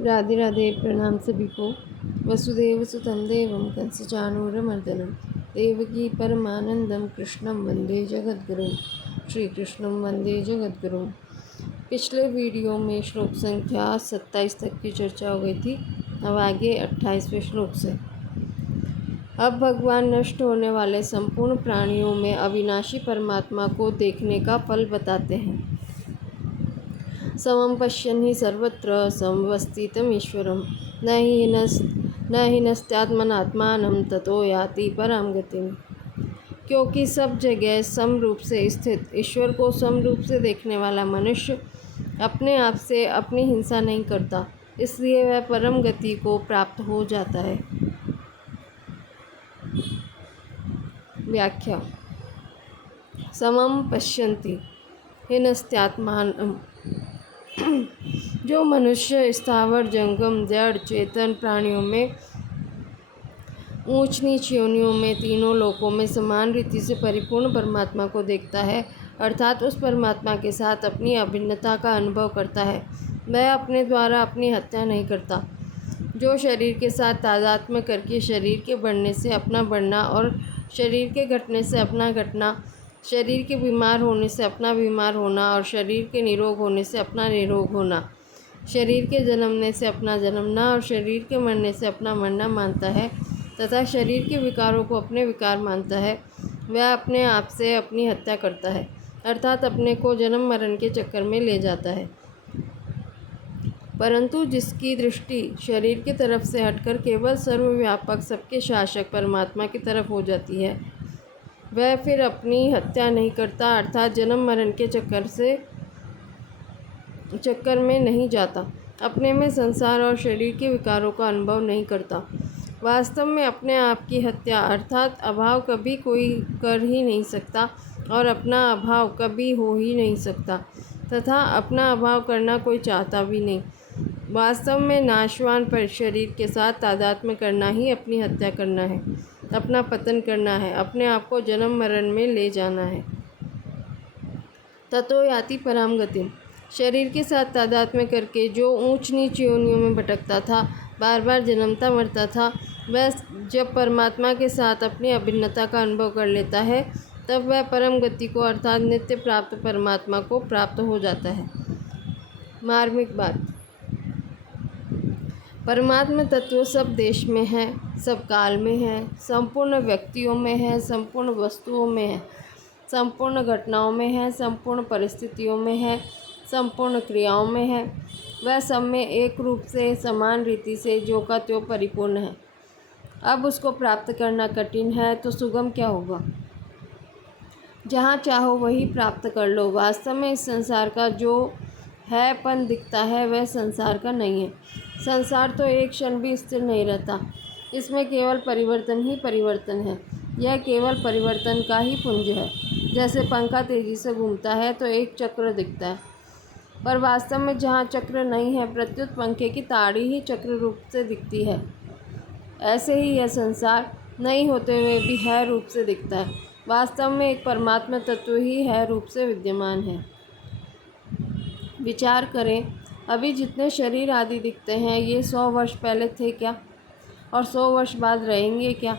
राधे राधे। प्रणाम सभी को। वसुदेव सुतं देवं कंसचाणूरमर्दनं देवकी परमानंदम कृष्णं वंदे जगद्गुरुं। श्री कृष्णं वंदे जगद्गुरुं। पिछले वीडियो में श्लोक संख्या 27 तक की चर्चा हो गई थी। अब आगे 28वें श्लोक से। अब भगवान नष्ट होने वाले संपूर्ण प्राणियों में अविनाशी परमात्मा को देखने का फल बताते हैं। समं पश्यन् हि सर्वत्र समवस्थितमीश्वरं न हीनस्त्यात्मनात्मानं ततो याति परां गतिम्। क्योंकि सब जगह समरूप से स्थित ईश्वर को समरूप से देखने वाला मनुष्य अपने आप से अपनी हिंसा नहीं करता, इसलिए वह परम गति को प्राप्त हो जाता है। व्याख्या। समं पश्यन्ति हीनस्त्यात्मानं। जो मनुष्य स्थावर जंगम जड़ चेतन प्राणियों में ऊंच नीच योनियों में तीनों लोकों में समान रीति से परिपूर्ण परमात्मा को देखता है, अर्थात उस परमात्मा के साथ अपनी अभिन्नता का अनुभव करता है, वह अपने द्वारा अपनी हत्या नहीं करता। जो शरीर के साथ तादात्म्य करके शरीर के बढ़ने से अपना बढ़ना और शरीर के घटने से अपना घटना, शरीर के बीमार होने से अपना बीमार होना और शरीर के निरोग होने से अपना निरोग होना, शरीर के जन्मने से अपना जन्मना और शरीर के मरने से अपना मरना मानता है तथा शरीर के विकारों को अपने विकार मानता है, वह अपने आप से अपनी हत्या करता है, अर्थात अपने को जन्म मरण के चक्कर में ले जाता है। परंतु जिसकी दृष्टि शरीर की तरफ से हटकर केवल सर्वव्यापक सबके शासक परमात्मा की तरफ हो जाती है, वह फिर अपनी हत्या नहीं करता, अर्थात जन्म मरण के चक्कर में नहीं जाता, अपने में संसार और शरीर के विकारों का अनुभव नहीं करता। वास्तव में अपने आप की हत्या अर्थात अभाव कभी कोई कर ही नहीं सकता और अपना अभाव कभी हो ही नहीं सकता तथा अपना अभाव करना कोई चाहता भी नहीं। वास्तव में नाशवान पर शरीर के साथ तादात्म्य करना ही अपनी हत्या करना है, अपना पतन करना है, अपने आप को जन्म मरण में ले जाना है। ततो याति पराम गतिम। शरीर के साथ तादात्म्य करके जो ऊंच नीच योनियों में भटकता था, बार बार जन्मता मरता था, वह जब परमात्मा के साथ अपनी अभिन्नता का अनुभव कर लेता है, तब वह परम गति को अर्थात नित्य प्राप्त परमात्मा को प्राप्त हो जाता है। मार्मिक बात। परमात्मा तत्व सब देश में है, सब काल में है, संपूर्ण व्यक्तियों में है, संपूर्ण वस्तुओं में है, संपूर्ण घटनाओं में है, संपूर्ण परिस्थितियों में है, संपूर्ण क्रियाओं में है। वह सब में एक रूप से समान रीति से जो का त्यों परिपूर्ण है। अब उसको प्राप्त करना कठिन है तो सुगम क्या होगा। जहाँ चाहो वही प्राप्त कर लो। वास्तव में इस संसार का जो हैपन दिखता है वह संसार का नहीं है। संसार तो एक क्षण भी स्थिर नहीं रहता, इसमें केवल परिवर्तन ही परिवर्तन है। यह केवल परिवर्तन का ही पुंज है। जैसे पंखा तेजी से घूमता है तो एक चक्र दिखता है, पर वास्तव में जहाँ चक्र नहीं है, प्रत्युत पंखे की ताड़ी ही चक्र रूप से दिखती है। ऐसे ही यह संसार नहीं होते हुए भी है रूप से दिखता है। वास्तव में एक परमात्मा तत्व ही है रूप से विद्यमान है। विचार करें, अभी जितने शरीर आदि दिखते हैं, ये 100 वर्ष पहले थे क्या और 100 वर्ष बाद रहेंगे क्या?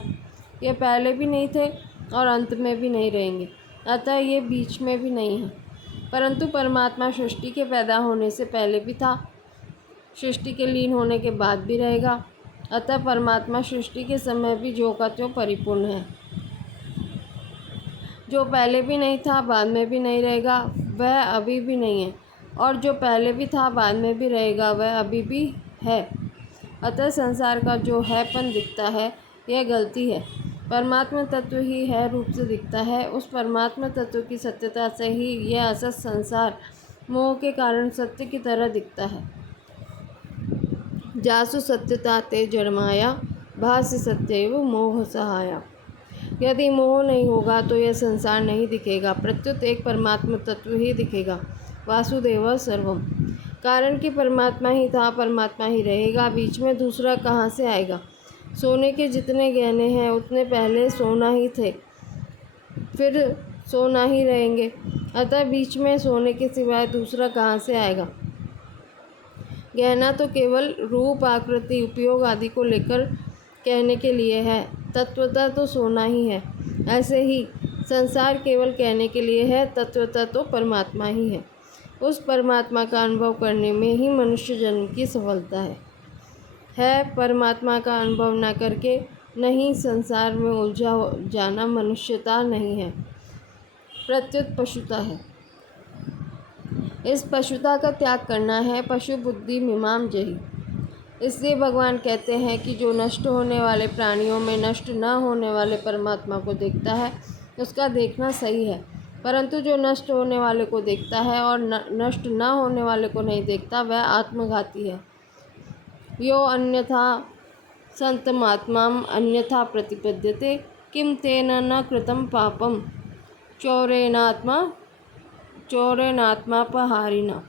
ये पहले भी नहीं थे और अंत में भी नहीं रहेंगे, अतः ये बीच में भी नहीं है। परंतु परमात्मा सृष्टि के पैदा होने से पहले भी था, सृष्टि के लीन होने के बाद भी रहेगा, अतः परमात्मा सृष्टि के समय भी जो का त्यों परिपूर्ण है। जो पहले भी नहीं था, बाद में भी नहीं रहेगा, वह अभी भी नहीं है, और जो पहले भी था, बाद में भी रहेगा, वह अभी भी है। अतः संसार का जो हैपन दिखता है, यह गलती है। परमात्मा तत्व ही है रूप से दिखता है। उस परमात्मा तत्व की सत्यता से ही यह असत संसार मोह के कारण सत्य की तरह दिखता है। जासु सत्यता ते जड़माया भासि सत्यैव मोह सहाया। यदि मोह नहीं होगा तो यह संसार नहीं दिखेगा, प्रत्युत एक परमात्मा तत्व ही दिखेगा। वासुदेव सर्वम। कारण कि परमात्मा ही था, परमात्मा ही रहेगा, बीच में दूसरा कहाँ से आएगा। सोने के जितने गहने हैं उतने पहले सोना ही थे, फिर सोना ही रहेंगे, अतः बीच में सोने के सिवाय दूसरा कहाँ से आएगा। गहना तो केवल रूप, आकृति, उपयोग आदि को लेकर कहने के लिए है, तत्वतः तो सोना ही है। ऐसे ही संसार केवल कहने के लिए है, तत्वतः तो परमात्मा ही है। उस परमात्मा का अनुभव करने में ही मनुष्य जन्म की सफलता है। परमात्मा का अनुभव न करके नहीं संसार में उलझा जाना मनुष्यता नहीं है, प्रत्युत पशुता है। इस पशुता का त्याग करना है, पशु बुद्धि मीमांस जही। इसलिए भगवान कहते हैं कि जो नष्ट होने वाले प्राणियों में नष्ट न होने वाले परमात्मा को देखता है, उसका देखना सही है, परंतु जो नष्ट होने वाले को देखता है और नष्ट न होने वाले को नहीं देखता, वह आत्मघाती है। यो अन्यथा संतमात्माम अन्यथा प्रतिपद्यते, किम तेन न कृतं पापम चौरेनात्मापहारिणा।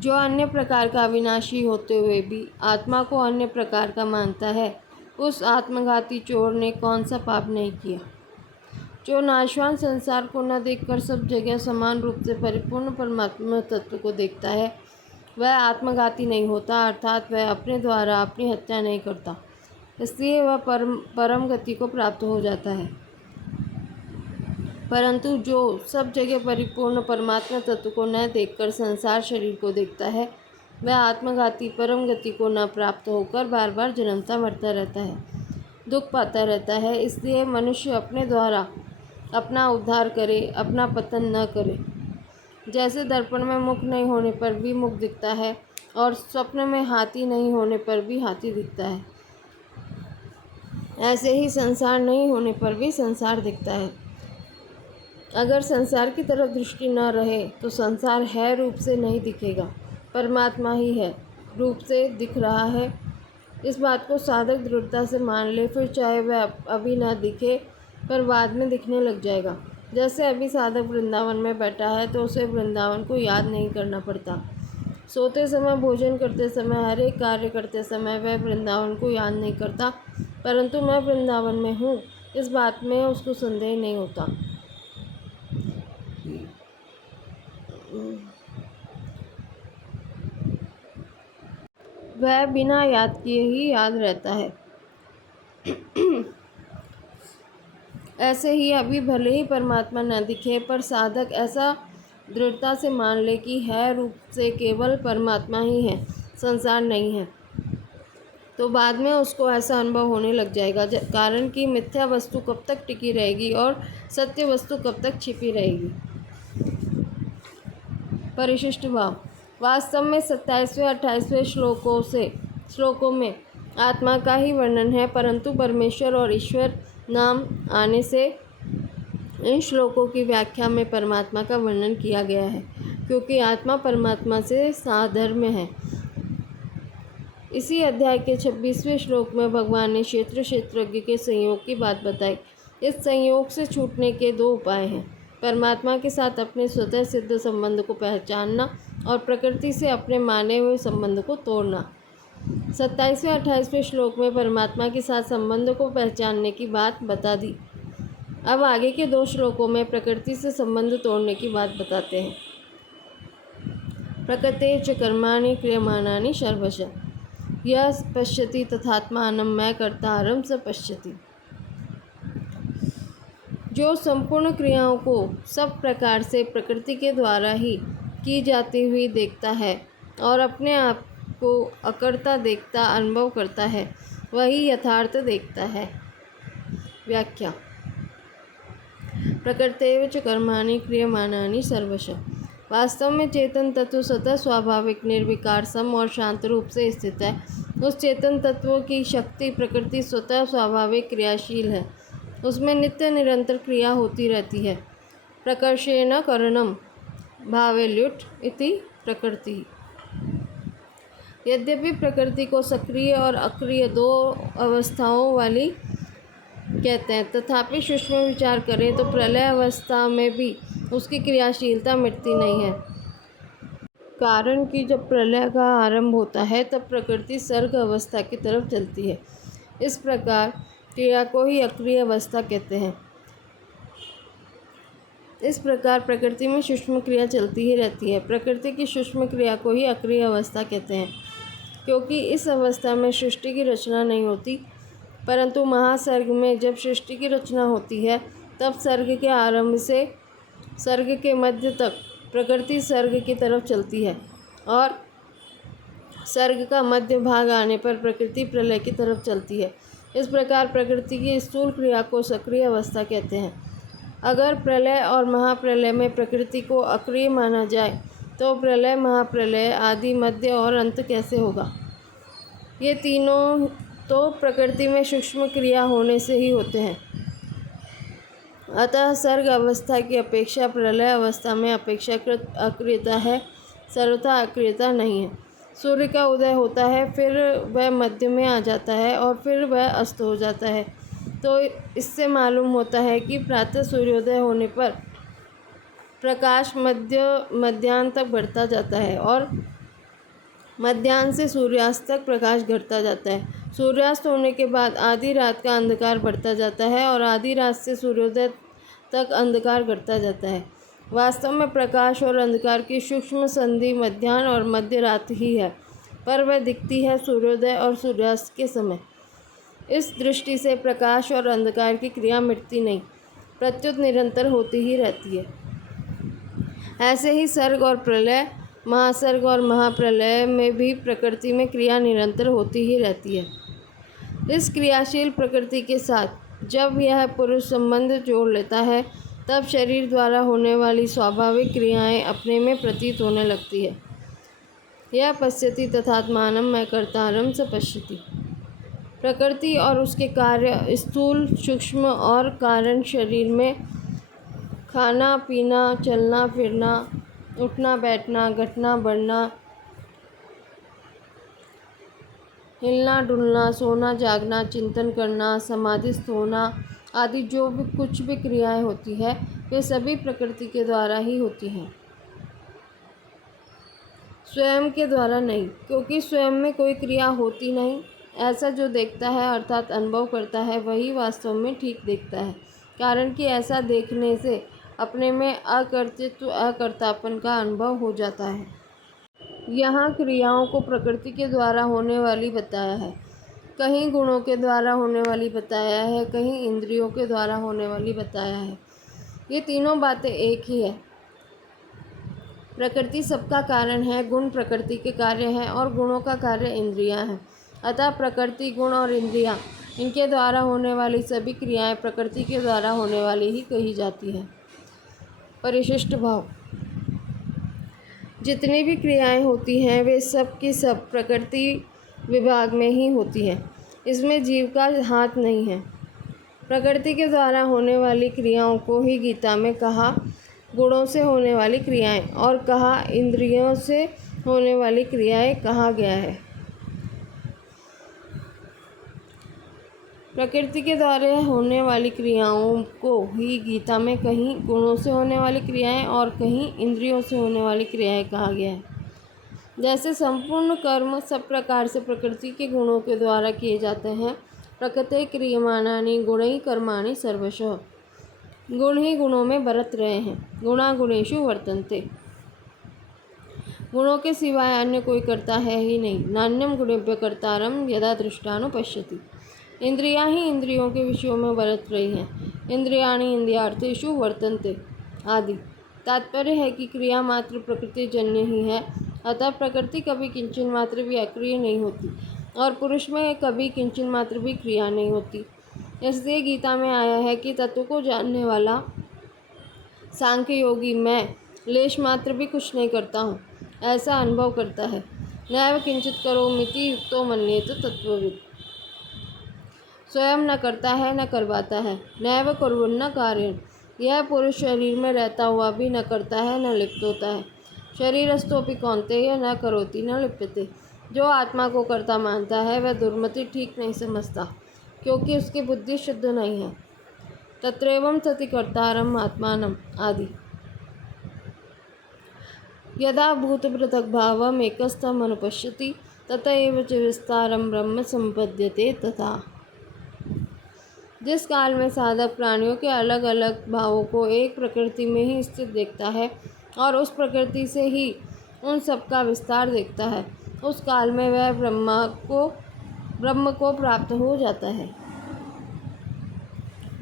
जो अन्य प्रकार का अविनाशी होते हुए भी आत्मा को अन्य प्रकार का मानता है, उस आत्मघाती चोर ने कौन सा पाप नहीं किया। जो नाशवान संसार को न देखकर सब जगह समान रूप से परिपूर्ण परमात्मा तत्व को देखता है, वह आत्मघाती नहीं होता, अर्थात वह अपने द्वारा अपनी हत्या नहीं करता। इसलिए वह परम गति को प्राप्त हो जाता है। परंतु जो सब जगह परिपूर्ण परमात्मा तत्व को न देखकर संसार शरीर को देखता है, वह आत्मघाती परम गति को न प्राप्त होकर बार बार जन्मता मरता रहता है, दुख पाता रहता है। इसलिए मनुष्य अपने द्वारा अपना उद्धार करे, अपना पतन न करे। जैसे दर्पण में मुख नहीं होने पर भी मुख दिखता है और स्वप्न में हाथी नहीं होने पर भी हाथी दिखता है, ऐसे ही संसार नहीं होने पर भी संसार दिखता है। अगर संसार की तरफ दृष्टि न रहे तो संसार है रूप से नहीं दिखेगा, परमात्मा ही है रूप से दिख रहा है। इस बात को साधक दृढ़ता से मान ले, फिर चाहे वह अभी न दिखे पर बाद में दिखने लग जाएगा। जैसे अभी साधक वृंदावन में बैठा है तो उसे वृंदावन को याद नहीं करना पड़ता। सोते समय, भोजन करते समय, हर एक कार्य करते समय वह वृंदावन को याद नहीं करता, परंतु मैं वृंदावन में हूँ, इस बात में उसको संदेह नहीं होता। वह बिना याद किए ही याद रहता है। ऐसे ही अभी भले ही परमात्मा न दिखे, पर साधक ऐसा दृढ़ता से मान ले कि है रूप से केवल परमात्मा ही है, संसार नहीं है, तो बाद में उसको ऐसा अनुभव होने लग जाएगा। कारण कि मिथ्या वस्तु कब तक टिकी रहेगी और सत्य वस्तु कब तक छिपी रहेगी। परिशिष्ट भाव। वास्तव में 27वें 28वें श्लोकों में आत्मा का ही वर्णन है, परंतु परमेश्वर और ईश्वर नाम आने से इन श्लोकों की व्याख्या में परमात्मा का वर्णन किया गया है, क्योंकि आत्मा परमात्मा से साधर्म्य है। इसी अध्याय के 26वें श्लोक में भगवान ने क्षेत्रज्ञ के संयोग की बात बताई। इस संयोग से छूटने के दो उपाय हैं, परमात्मा के साथ अपने स्वतः सिद्ध संबंध को पहचानना और प्रकृति से अपने माने हुए संबंध को तोड़ना। 27वें 28वें श्लोक में परमात्मा के साथ संबंध को पहचानने की बात बता दी। अब आगे के दो श्लोकों में प्रकृति से संबंध तोड़ने की बात बताते हैं। प्रकृतेर्च कर्माणि क्रियमाणानि सर्वशः यः पश्यति तथात्मानं मैं कर्तारं स पश्यति। जो संपूर्ण क्रियाओं को सब प्रकार से प्रकृति के द्वारा ही की जाती हुई देखता है और अपने आप को अकर्ता देखता अनुभव करता है, वही यथार्थ देखता है। व्याख्या। प्रकृतेव च कर्माणि क्रियमाणानि सर्वशः। वास्तव में चेतन तत्व स्वतः स्वाभाविक, निर्विकार, सम और शांत रूप से स्थित है। उस चेतन तत्व की शक्ति प्रकृति स्वतः स्वाभाविक क्रियाशील है, उसमें नित्य निरंतर क्रिया होती रहती है। प्रकर्षेण करणम भावे ल्युट् इति प्रकृति। यद्यपि प्रकृति को सक्रिय और अक्रिय दो अवस्थाओं वाली कहते हैं, तथापि सूक्ष्म विचार करें तो प्रलय अवस्था में भी उसकी क्रियाशीलता मिटती नहीं है। कारण कि जब प्रलय का आरंभ होता है तब प्रकृति सर्ग अवस्था की तरफ चलती है। इस प्रकार क्रिया को ही अक्रिय अवस्था कहते हैं। इस प्रकार प्रकृति में सूक्ष्म क्रिया चलती ही रहती है। प्रकृति की सूक्ष्म क्रिया को ही अक्रिय अवस्था कहते हैं, क्योंकि इस अवस्था में सृष्टि की रचना नहीं होती। परंतु महासर्ग में जब सृष्टि की रचना होती है, तब सर्ग के आरंभ से सर्ग के मध्य तक प्रकृति सर्ग की तरफ चलती है, और सर्ग का मध्य भाग आने पर प्रकृति प्रलय की तरफ चलती है। इस प्रकार प्रकृति की स्थूल क्रिया को सक्रिय अवस्था कहते हैं। अगर प्रलय और महाप्रलय में प्रकृति को अक्रिय माना जाए, तो प्रलय, महाप्रलय, आदि, मध्य और अंत कैसे होगा? ये तीनों तो प्रकृति में सूक्ष्म क्रिया होने से ही होते हैं। अतः सर्ग अवस्था की अपेक्षा प्रलय अवस्था में अपेक्षाकृत अक्रियता है, सर्वथा अक्रियता नहीं है। सूर्य का उदय होता है, फिर वह मध्य में आ जाता है और फिर वह अस्त हो जाता है। तो इससे मालूम होता है कि प्रातः सूर्योदय होने पर प्रकाश मध्याह्न तक बढ़ता जाता है और मध्याह्न से सूर्यास्त तक प्रकाश घटता जाता है। सूर्यास्त होने के बाद आधी रात का अंधकार बढ़ता जाता है और आधी रात से सूर्योदय तक अंधकार घटता जाता है। वास्तव में प्रकाश और अंधकार की सूक्ष्म संधि मध्याह्न और मध्य रात ही है, पर वह दिखती है सूर्योदय और सूर्यास्त के समय। इस दृष्टि से प्रकाश और अंधकार की क्रिया मिटती नहीं, प्रत्युत निरंतर होती ही रहती है। ऐसे ही सर्ग और प्रलय, महासर्ग और महाप्रलय में भी प्रकृति में क्रिया निरंतर होती ही रहती है। इस क्रियाशील प्रकृति के साथ जब यह पुरुष संबंध जोड़ लेता है, तब शरीर द्वारा होने वाली स्वाभाविक क्रियाएं अपने में प्रतीत होने लगती है। यह पश्यति तथात्मानं मैं कर्तारं स पश्यति। प्रकृति और उसके कार्य स्थूल, सूक्ष्म और कारण शरीर में खाना पीना, चलना फिरना, उठना बैठना, घटना बढ़ना, हिलना डुलना, सोना जागना, चिंतन करना, समाधिस्थ होना आदि जो भी कुछ भी क्रियाएं होती है, वे सभी प्रकृति के द्वारा ही होती हैं, स्वयं के द्वारा नहीं। क्योंकि स्वयं में कोई क्रिया होती नहीं। ऐसा जो देखता है अर्थात अनुभव करता है, वही वास्तव में ठीक देखता है, कारण कि ऐसा देखने से अपने में अकर्तृत्व, अकर्तापन का अनुभव हो जाता है। यहाँ क्रियाओं को प्रकृति के द्वारा होने वाली बताया है, कहीं गुणों के द्वारा होने वाली बताया है, कहीं इंद्रियों के द्वारा होने वाली बताया है। ये तीनों बातें एक ही है। प्रकृति सबका कारण है, गुण प्रकृति के कार्य हैं और गुणों का कार्य इंद्रियां हैं। अतः प्रकृति, गुण और इंद्रियां, इनके द्वारा होने वाली सभी क्रियाएं प्रकृति के द्वारा होने वाली ही कही जाती हैं। परिशिष्ट भाव, जितनी भी क्रियाएं होती हैं वे सब की सब प्रकृति विभाग में ही होती हैं, इसमें जीव का हाथ नहीं है। प्रकृति के द्वारा होने वाली क्रियाओं को ही गीता में कहा गुणों से होने वाली क्रियाएं और कहा इंद्रियों से होने वाली क्रियाएं कहा गया है। प्रकृति के द्वारा होने वाली क्रियाओं को ही गीता में कहीं गुणों से होने वाली क्रियाएं और कहीं इंद्रियों से होने वाली क्रियाएं कहा गया है। जैसे संपूर्ण कर्म सब प्रकार से प्रकृति के गुणों के द्वारा किए जाते हैं। प्रकृति क्रियमाणानि गुणैः कर्माणि सर्वशः। गुण ही गुणों में बरत रहे हैं। गुणा गुणेषु वर्तन्ते। गुणों के सिवाय अन्य कोई करता है ही नहीं। नान्यम गुणेभ्यः कर्तारं यदा दृष्टानुपश्यति। इंद्रियां ही इंद्रियों के विषयों में बरत रही हैं। इंद्रियाणि इंद्रियार्थेषु वर्तन्ते आदि। तात्पर्य है कि क्रिया मात्र प्रकृति जन्य ही है, अतः प्रकृति कभी किंचन मात्र भी अक्रिय नहीं होती और पुरुष में कभी किंचन मात्र भी क्रिया नहीं होती। इसलिए गीता में आया है कि तत्व को जानने वाला सांख्य योगी मैं लेश मात्र भी कुछ नहीं करता हूँ ऐसा अनुभव करता है। नैव किंचित करोमीति युक्तो मन्येत तत्वविद। स्वयं न करता है न करवाता है। नैव कुर्वन्न कार्यं। यह पुरुष शरीर में रहता हुआ भी न करता है न लिप्त होता है। शरीरस्थोपि कौन्तेय न करोति न लिप्यते। जो आत्मा को कर्ता मानता है वह दुर्मति ठीक नहीं समझता, क्योंकि उसकी बुद्धि शुद्ध नहीं है। तत्रैवं सति कर्तारम् आत्मानम् आदि। यदा भूतपृथग्भावम् एकस्थम् अनुपश्यति तत एव च विस्तारं ब्रह्म सम्पद्यते तथा। जिस काल में साधक प्राणियों के अलग अलग भावों को एक प्रकृति में ही स्थित देखता है और उस प्रकृति से ही उन सब का विस्तार देखता है, उस काल में वह ब्रह्म को प्राप्त हो जाता है।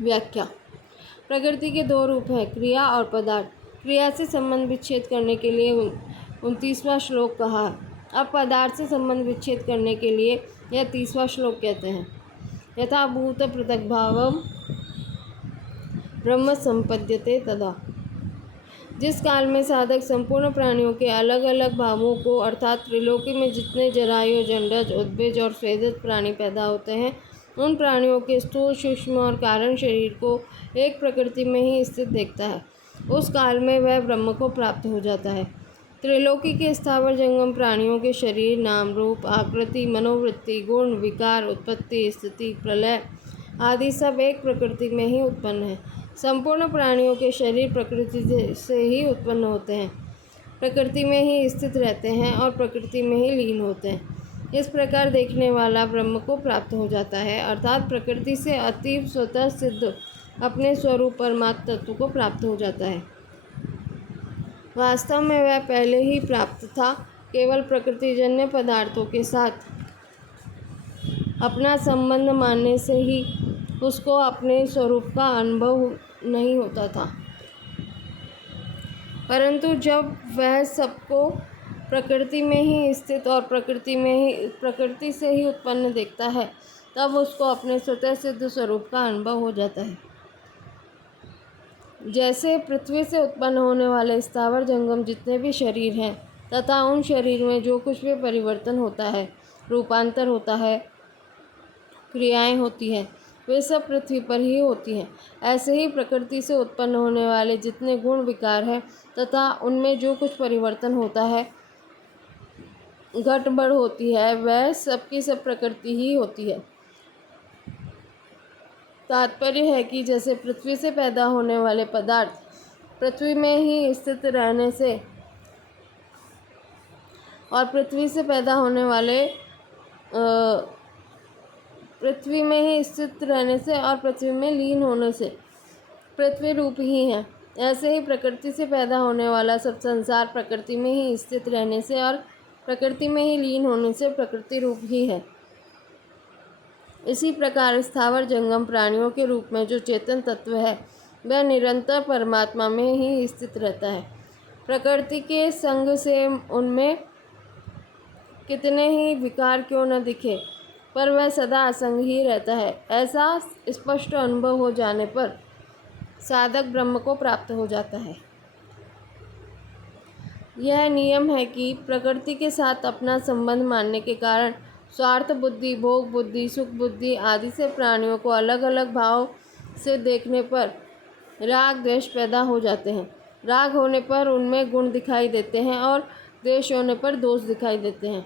व्याख्या। प्रकृति के दो रूप हैं, क्रिया और पदार्थ। क्रिया से संबंध विच्छेद करने के लिए 29वां श्लोक कहा। अब पदार्थ से संबंध विच्छेद करने के लिए यह 30वां श्लोक कहते हैं। यथा भूत पृथग्भावम् ब्रह्म संपद्यते तदा। जिस काल में साधक संपूर्ण प्राणियों के अलग अलग भावों को अर्थात त्रिलोकी में जितने जरायु, जंडज, उद्भिज और स्वेदज प्राणी पैदा होते हैं, उन प्राणियों के स्थूल, सूक्ष्म और कारण शरीर को एक प्रकृति में ही स्थित देखता है, उस काल में वह ब्रह्म को प्राप्त हो जाता है। त्रिलोकी के स्थावर जंगम प्राणियों के शरीर, नाम, रूप, आकृति, मनोवृत्ति, गुण, विकार, उत्पत्ति, स्थिति, प्रलय आदि सब एक प्रकृति में ही उत्पन्न है। संपूर्ण प्राणियों के शरीर प्रकृति से ही उत्पन्न होते हैं, प्रकृति में ही स्थित रहते हैं और प्रकृति में ही लीन होते हैं। इस प्रकार देखने वाला ब्रह्म को प्राप्त हो जाता है, अर्थात प्रकृति से अतीव स्वतः सिद्ध अपने स्वरूप परमात्म तत्व को प्राप्त हो जाता है। वास्तव में वह पहले ही प्राप्त था, केवल प्रकृतिजन्य पदार्थों के साथ अपना संबंध मानने से ही उसको अपने स्वरूप का अनुभव नहीं होता था। परंतु जब वह सबको प्रकृति में ही स्थित और प्रकृति से ही उत्पन्न देखता है, तब उसको अपने स्वतः सिद्ध स्वरूप का अनुभव हो जाता है। जैसे पृथ्वी से उत्पन्न होने वाले स्थावर जंगम जितने भी शरीर हैं तथा उन शरीर में जो कुछ भी परिवर्तन होता है, रूपांतर होता है, क्रियाएं होती हैं, वे सब पृथ्वी पर ही होती हैं। ऐसे ही प्रकृति से उत्पन्न होने वाले जितने गुण विकार हैं तथा उनमें जो कुछ परिवर्तन होता है, घटबढ़ होती है, वह सब की सब प्रकृति ही होती है। तात्पर्य है कि जैसे पृथ्वी से पैदा होने वाले पदार्थ पृथ्वी में ही स्थित रहने से और पृथ्वी में लीन होने से पृथ्वी रूप ही है, ऐसे ही प्रकृति से पैदा होने वाला सब संसार प्रकृति में ही स्थित रहने से और प्रकृति में ही लीन होने से प्रकृति रूप ही है। इसी प्रकार स्थावर जंगम प्राणियों के रूप में जो चेतन तत्व है, वह निरंतर परमात्मा में ही स्थित रहता है। प्रकृति के संग से उनमें कितने ही विकार क्यों न दिखे, पर वह सदा असंग ही रहता है। ऐसा स्पष्ट अनुभव हो जाने पर साधक ब्रह्म को प्राप्त हो जाता है। यह नियम है कि प्रकृति के साथ अपना संबंध मानने के कारण स्वार्थ बुद्धि, भोग बुद्धि, सुख बुद्धि आदि से प्राणियों को अलग अलग भाव से देखने पर राग द्वेष पैदा हो जाते हैं। राग होने पर उनमें गुण दिखाई देते हैं और द्वेष होने पर दोष दिखाई देते हैं।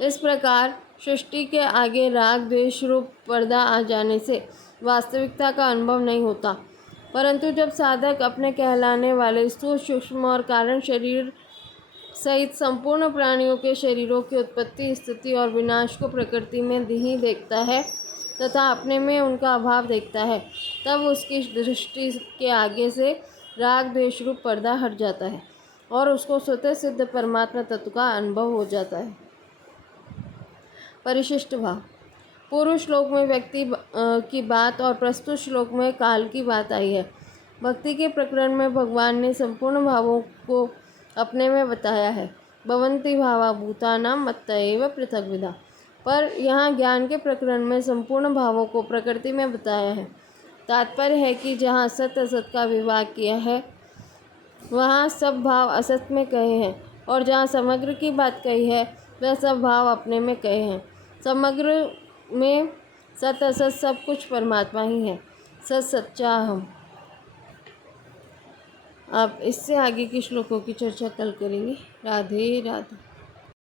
इस प्रकार सृष्टि के आगे राग द्वेष रूप पर्दा आ जाने से वास्तविकता का अनुभव नहीं होता, परंतु जब साधक अपने कहलाने वाले स्थूल, सूक्ष्म और कारण शरीर सहित संपूर्ण प्राणियों के शरीरों की उत्पत्ति, स्थिति और विनाश को प्रकृति में ही देखता है तथा अपने में उनका अभाव देखता है, तब उसकी दृष्टि के आगे से राग द्वेष रूप पर्दा हट जाता है और उसको स्वतः सिद्ध परमात्मा तत्व का अनुभव हो जाता है। परिशिष्ट भाव। पूर्व श्लोक में व्यक्ति की बात और प्रस्तुत श्लोक में काल की बात आई है। भक्ति के प्रकरण में भगवान ने संपूर्ण भावों को अपने में बताया है। भवन्ति भावा भूतानां मत्तएव पृथग्विधा। पर यहाँ ज्ञान के प्रकरण में संपूर्ण भावों को प्रकृति में बताया है। तात्पर्य है कि जहाँ सत असत का विभाग किया है, वहाँ सब भाव असत में कहे हैं, और जहाँ समग्र की बात कही है, वह सब भाव अपने में कहे हैं। समग्र में सत असत सब कुछ परमात्मा ही है। सत सच्चा हम। अब इससे आगे के श्लोकों की चर्चा कल करेंगे। राधे राधे।